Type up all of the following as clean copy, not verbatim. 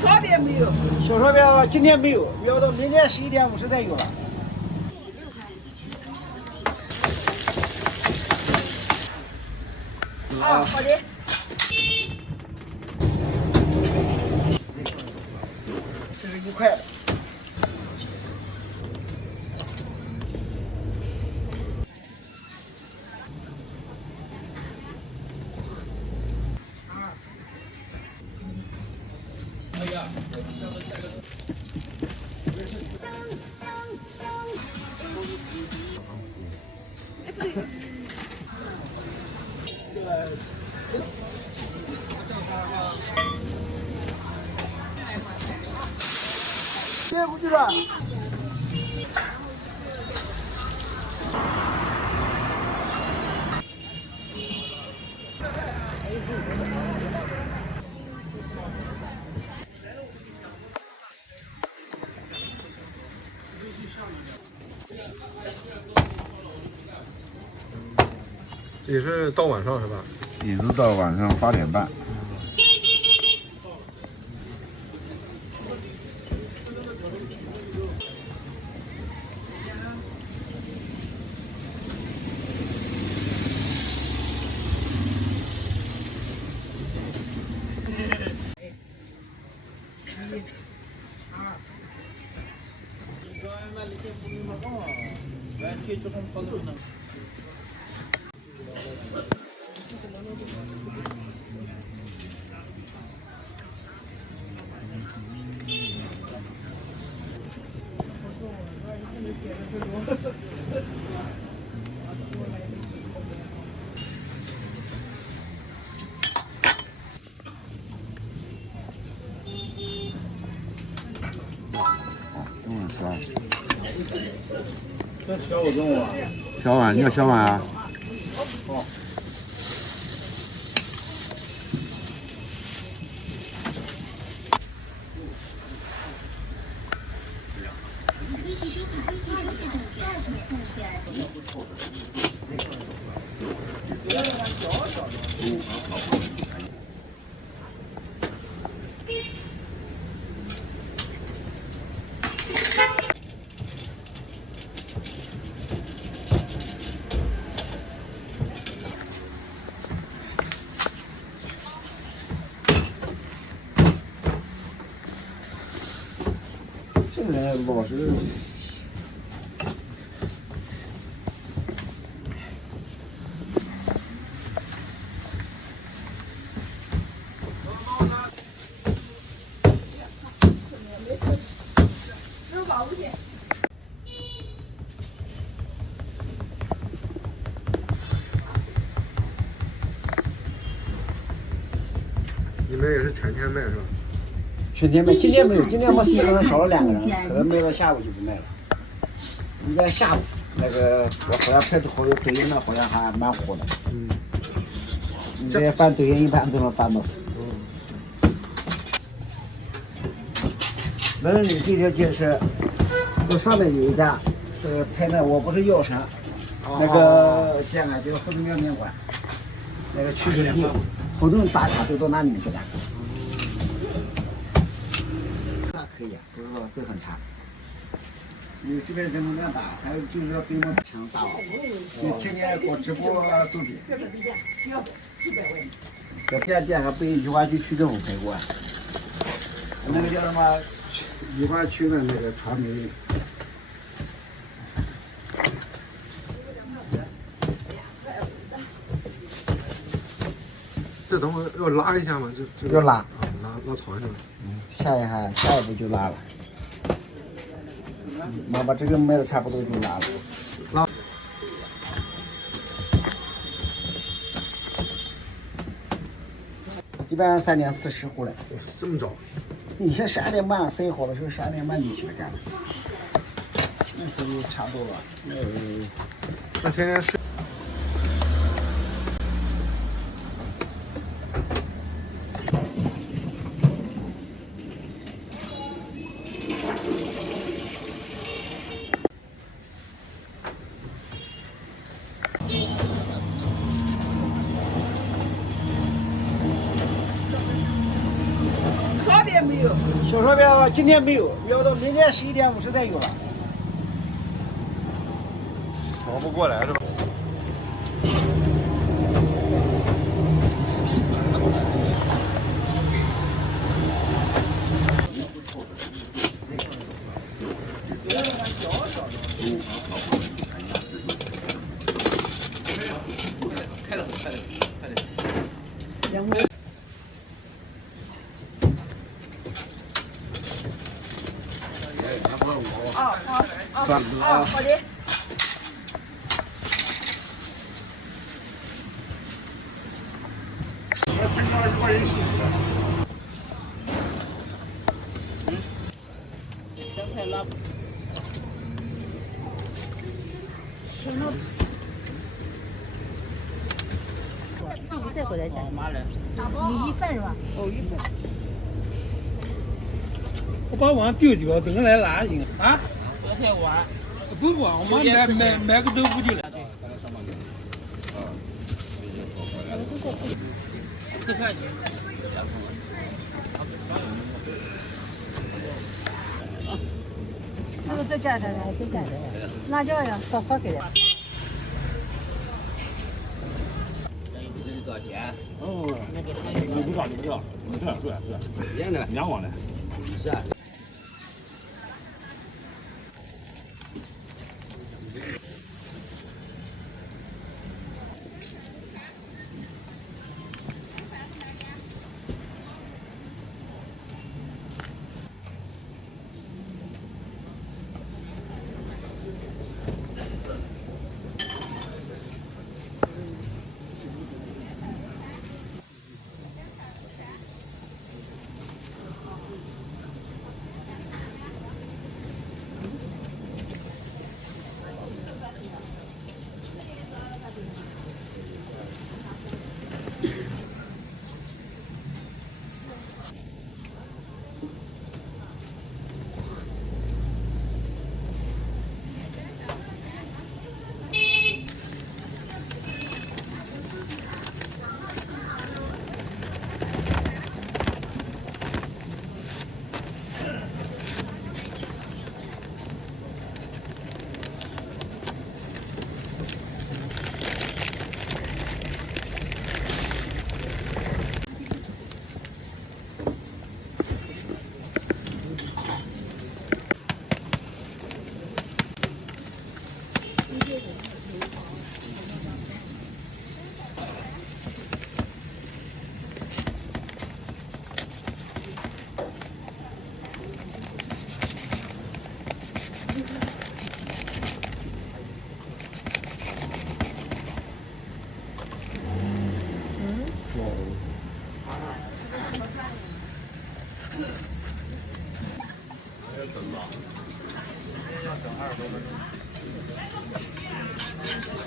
烧饼没有，小烧饼今天没有，要到明天11点50才有了。啊，好的。这是1块的。接不去了。也是到晚上是吧？一直到晚上8点半。这小我中午啊？小碗，你要小碗啊？哦。这个人老是。你们也是全天卖是吧？全天卖，今天没有，今天我们4个人少了2个人，可能卖到下午就不卖了。应该下午那个我好像拍抖音呢，好像还蛮火的。嗯。你这翻抖音一般都能翻到。门里这条街是，这上面有一家，拍那我不是药神，那个店呢就是后头面面馆，那个取景地，好多人打卡都到那里面去打卡。那可以，不是说都很差。因为这边人流量大，还有就是说比我们强大了，就天天给我直播作品。这店还被宜花区区政府赔过，那个叫什么宜花区的那个传媒。这等会儿要拉一下吗？这要拉啊，拉床上。下一步就拉了。妈把这个卖的差不多就拉了。拉。一般3点40回来。这么早？以前12点半生意好的时候12点半就起来干了，那时候差不多了。那天天睡。天没有，小烧标今天没有，要到明天11点50才有了。熬不过来是吧？好的。你再回来讲，你一份是吧？哦，一份。我把碗丢掉，等人来拿行啊？昨天碗不管，我们买个豆腐就来。10块钱。这个再加点，再加点，辣椒呀，少给点。多少钱？哦，不知道，2万来。是啊。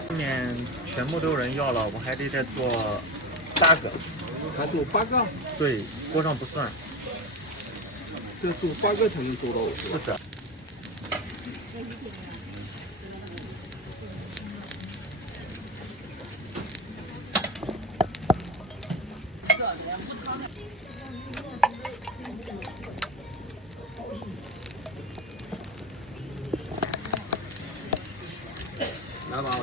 后面全部都有人要了，我还得再做8个。还做8个？对，锅上不算。再做8个才能做到。是的。来吧。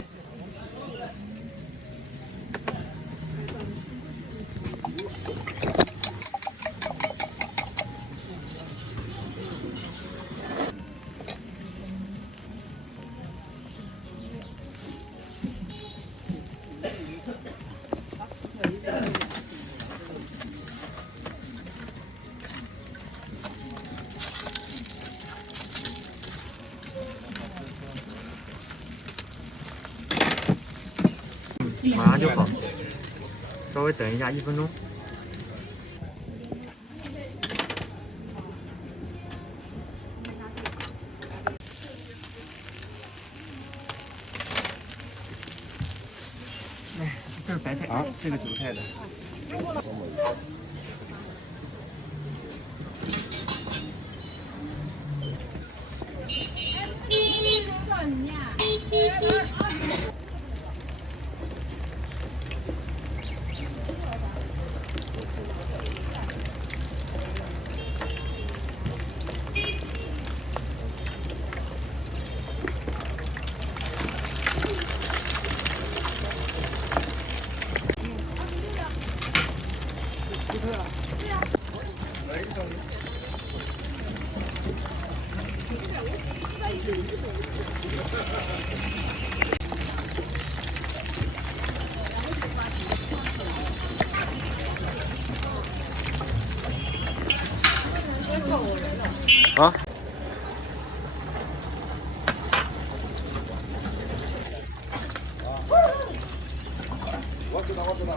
马上就好，稍微等一下1分钟。哎，这是白菜啊，这个韭菜的。啊。我知道，我知道。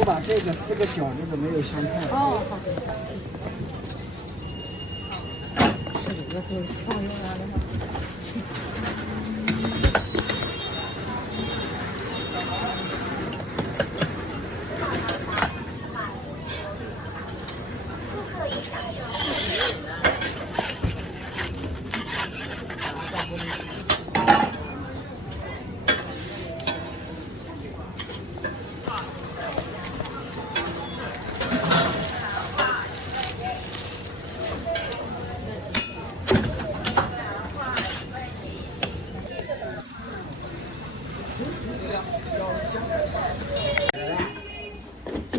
我把这个4个饺子都没有香菜。哦，好。是这个就是上用了的吗？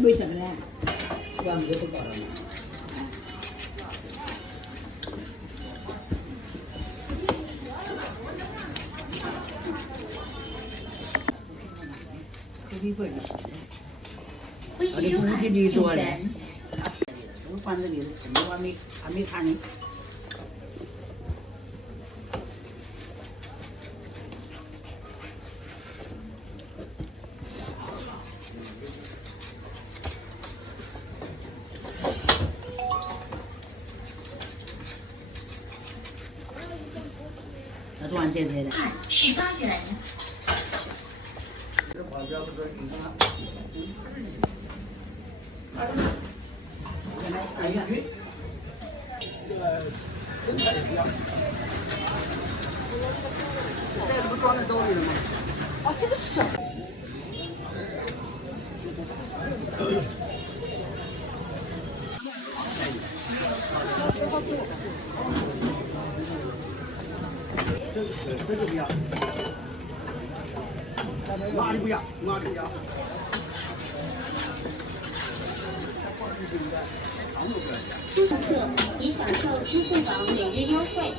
为什么呢？要没有都搞了吗？我的估计你做的，我放这里的成都还没看呢。那是完全对的。18元。这黄椒不是你吗？哎呀，这个身材也一样。这个不装在兜里了吗？哦，这个小。这个不要，哪里不要？哪里不要？顾客已享受支付宝每日优惠。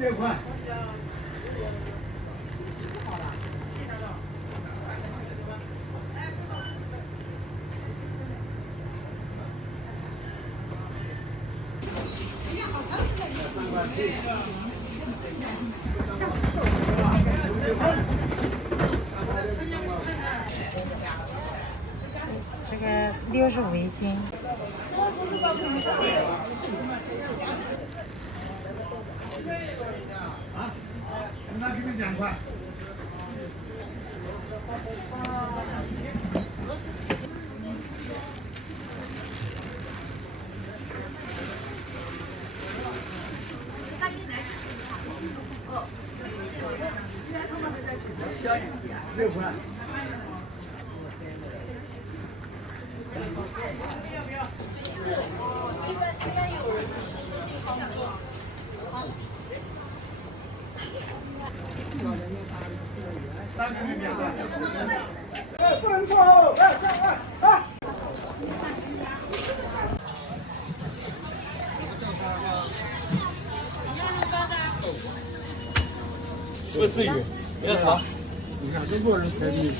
500块。这个65一斤。不至于，别好。你看中国人排名。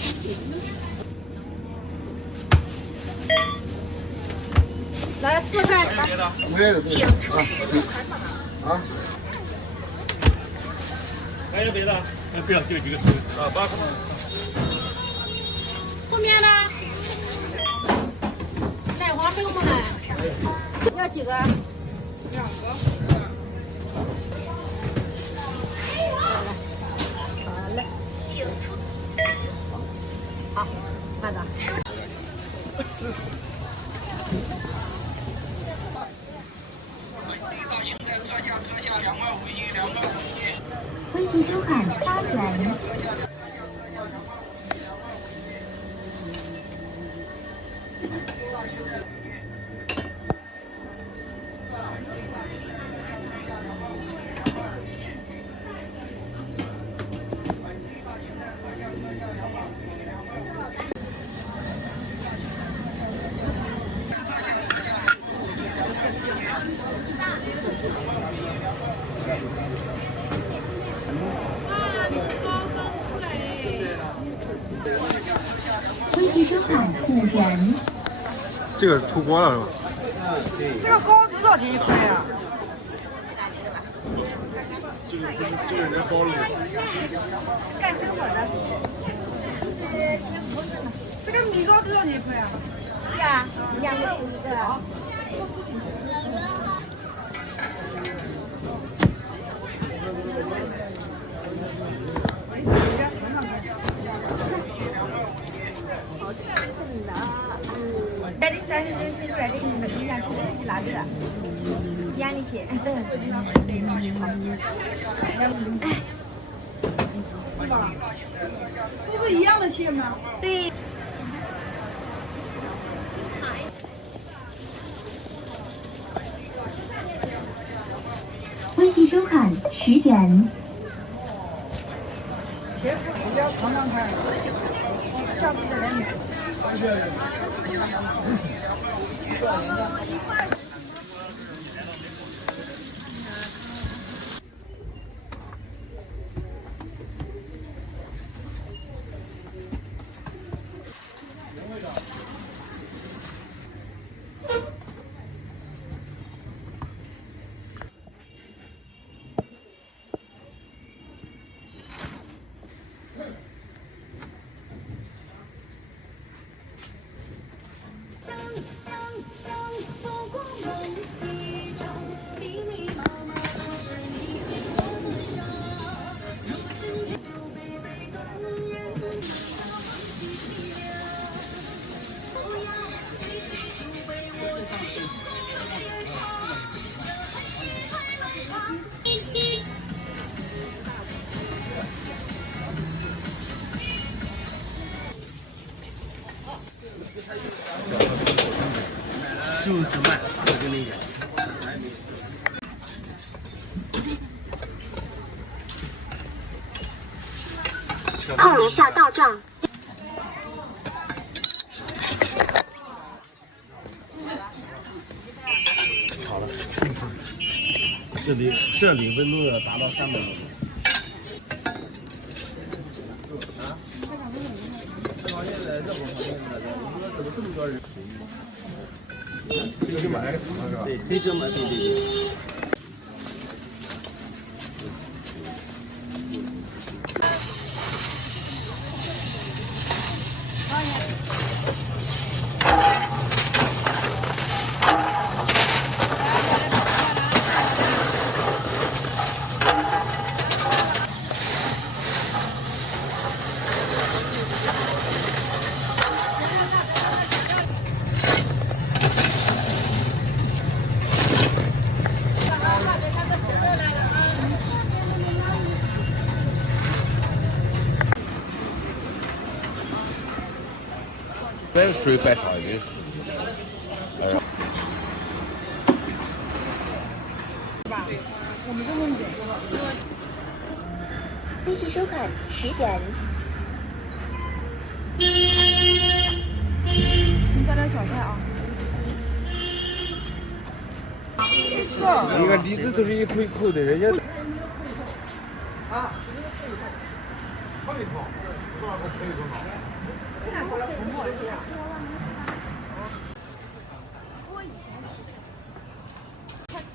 来4块。我也有这个啊。还有别的？不要，就几个吃。啊，8块。后面呢？带黄豆腐呢？要几个？2个。好嘞。好，慢点。微信收看8元。微信收看5元。这个出锅了是吧？这个糕多少钱一块呀？这个人包了。干蒸好的。这个米糕多少钱一块呀？呀，2.51个。但是就是软的，你想吃这个就拿这个，压力去。是吧？都是一样的蟹吗？对。微信收看10元。茄子我要尝尝看，下次再来买。就是慢，我跟你讲。后楼下到账。好了，这里温度要达到300多度。可以买是吧？对，可以这么对。这属于白鲨鱼。谢谢收看10点。你加点小菜啊。一个梨子都是一口一口的，人家。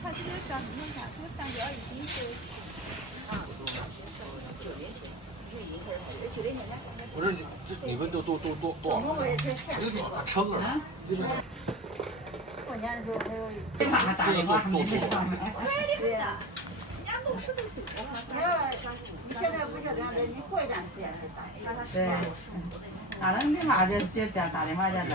他这个叫什么菜？这个蛋糕已经是不是，这你们都多少？称啊！过年的时候还有。这个做。你现在不叫这样的，你过一段时间再打。对，打了立马就打电话就来了。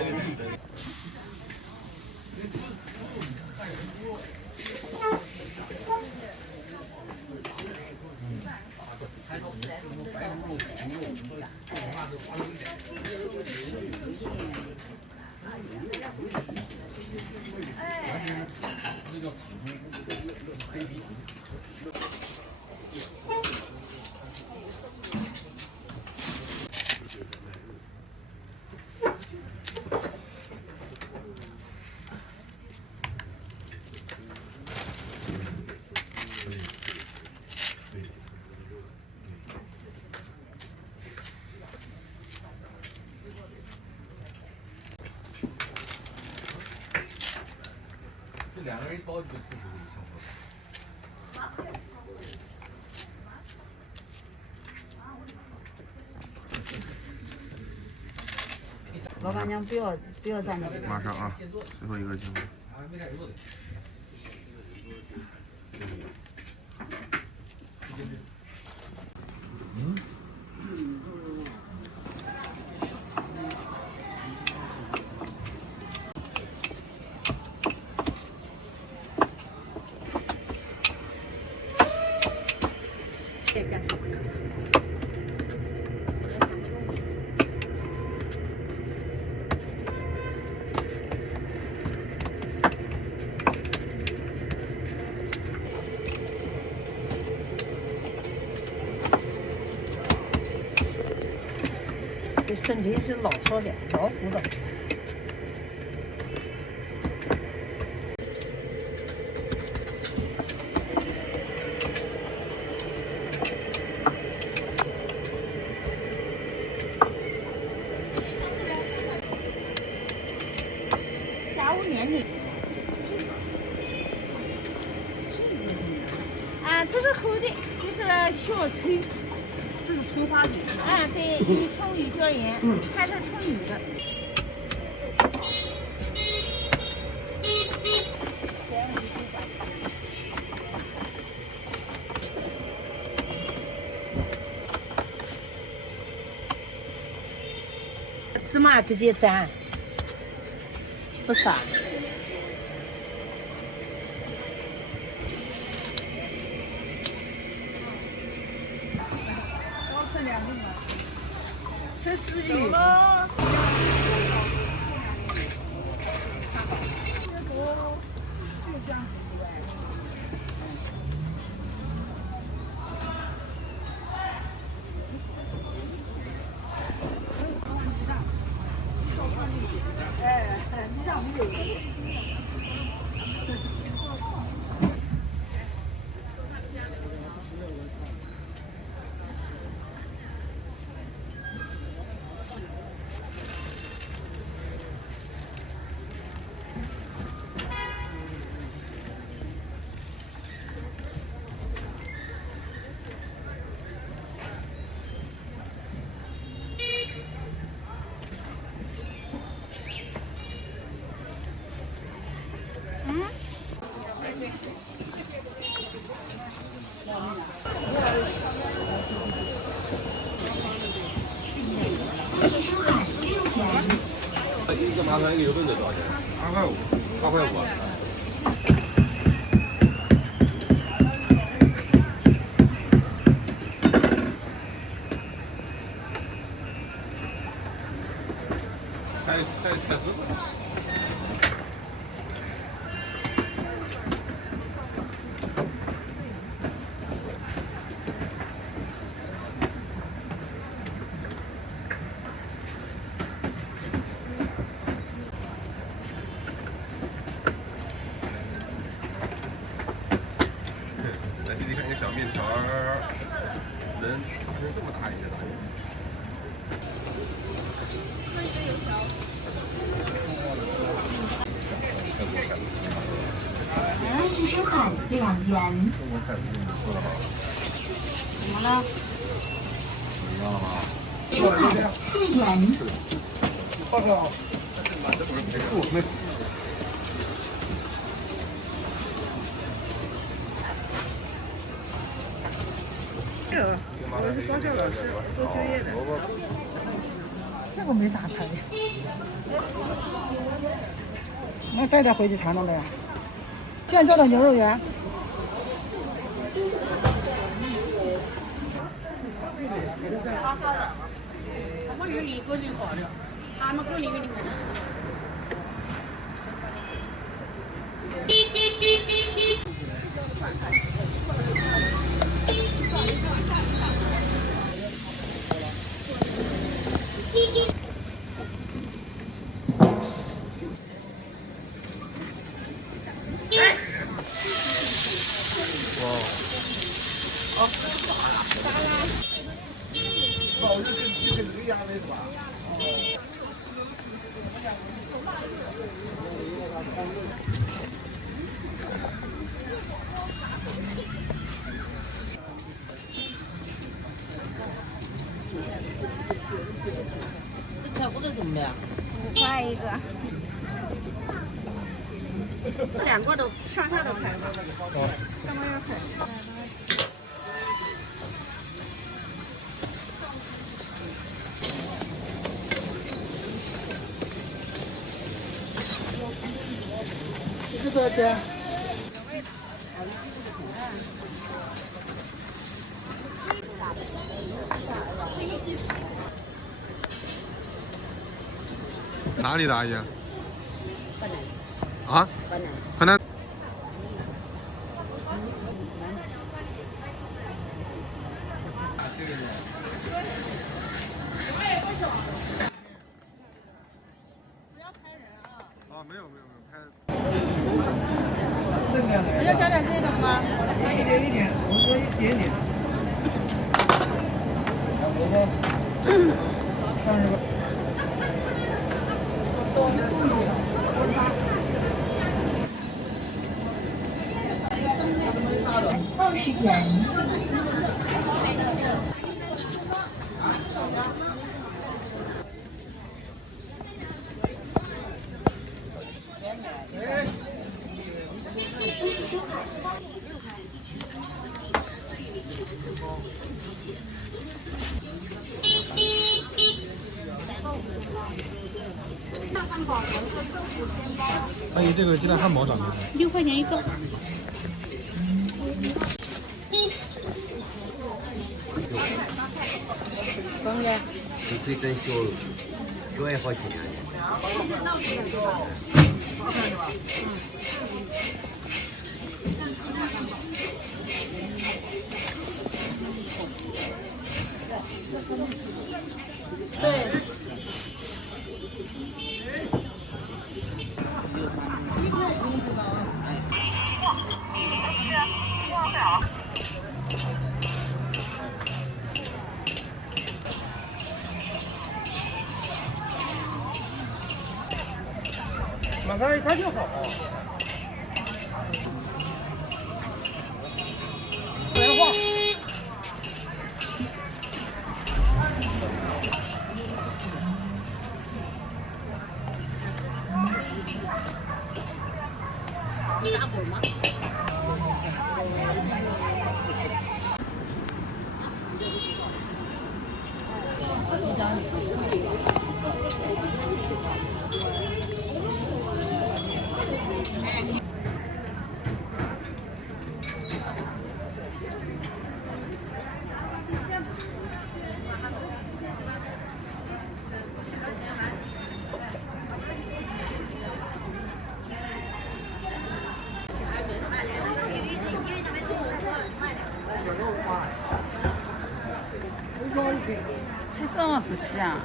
这2个人一包就40个。老板娘不要站那个。马上啊，最后一个节目。这春节是老烧的，老古的。下午年龄。啊，这是厚的，这是小脆。这是葱花饼。啊，对，以葱鱼椒盐，它是葱鱼的。芝麻直接蘸，不撒。吃四鱼。一个麻烦，一个油粉的多少钱？2块5，2块5。还有在车子。但是你看，一个小面条儿，能这么大一个。2次收款2元。怎么了？收款4元。我是高校老师，做就业的。这个没啥拍的。那带点回去尝尝呗。现叫的牛肉圆。我是一个人包的，他们个人给你买。这菜脯子怎么的5块一个，2个都上下都开了，上面要开。这个多少钱？哪里的阿姨？啊？河南。啊，没有，拍。正面的。要加点这个吗？一点，我说一点点。我说30块。20元。阿姨，这个鸡蛋汉堡涨多少6块钱一个。你可以等小也好吃点。对。马上一块就好。原话。你打滚吗？还这么仔细啊？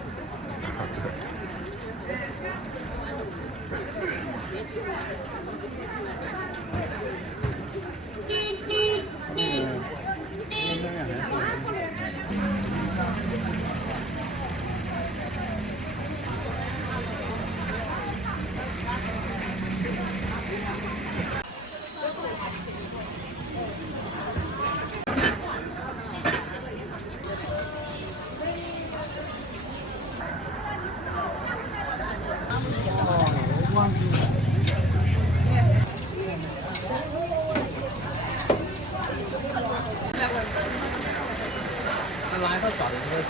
那拿一套小的这个纸吧。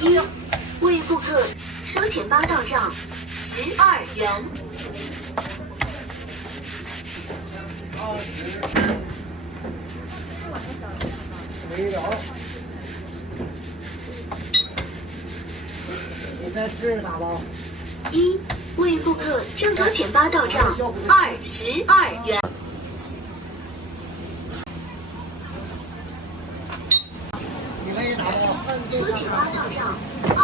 一，为顾客收钱包到账12元。你再试打包。一，为顾客郑州钱包到账22元。你可以打包。收钱包到账22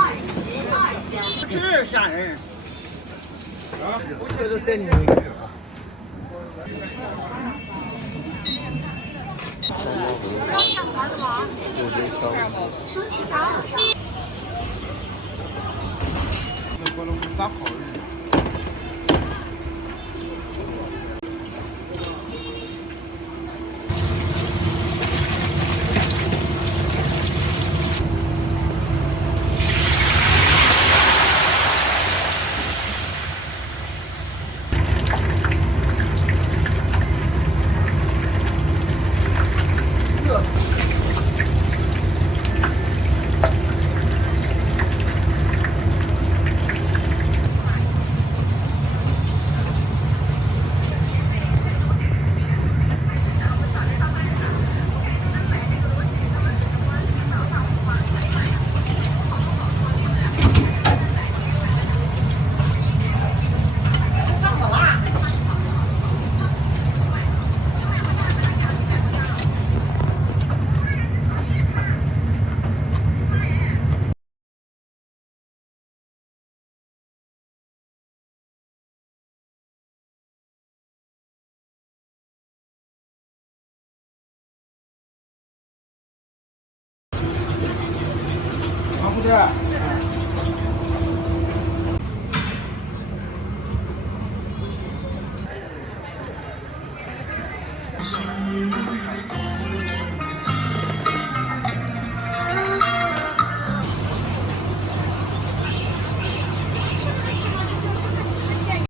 元。这吓人。这是在里面。收钱包到账。不能打好人。对。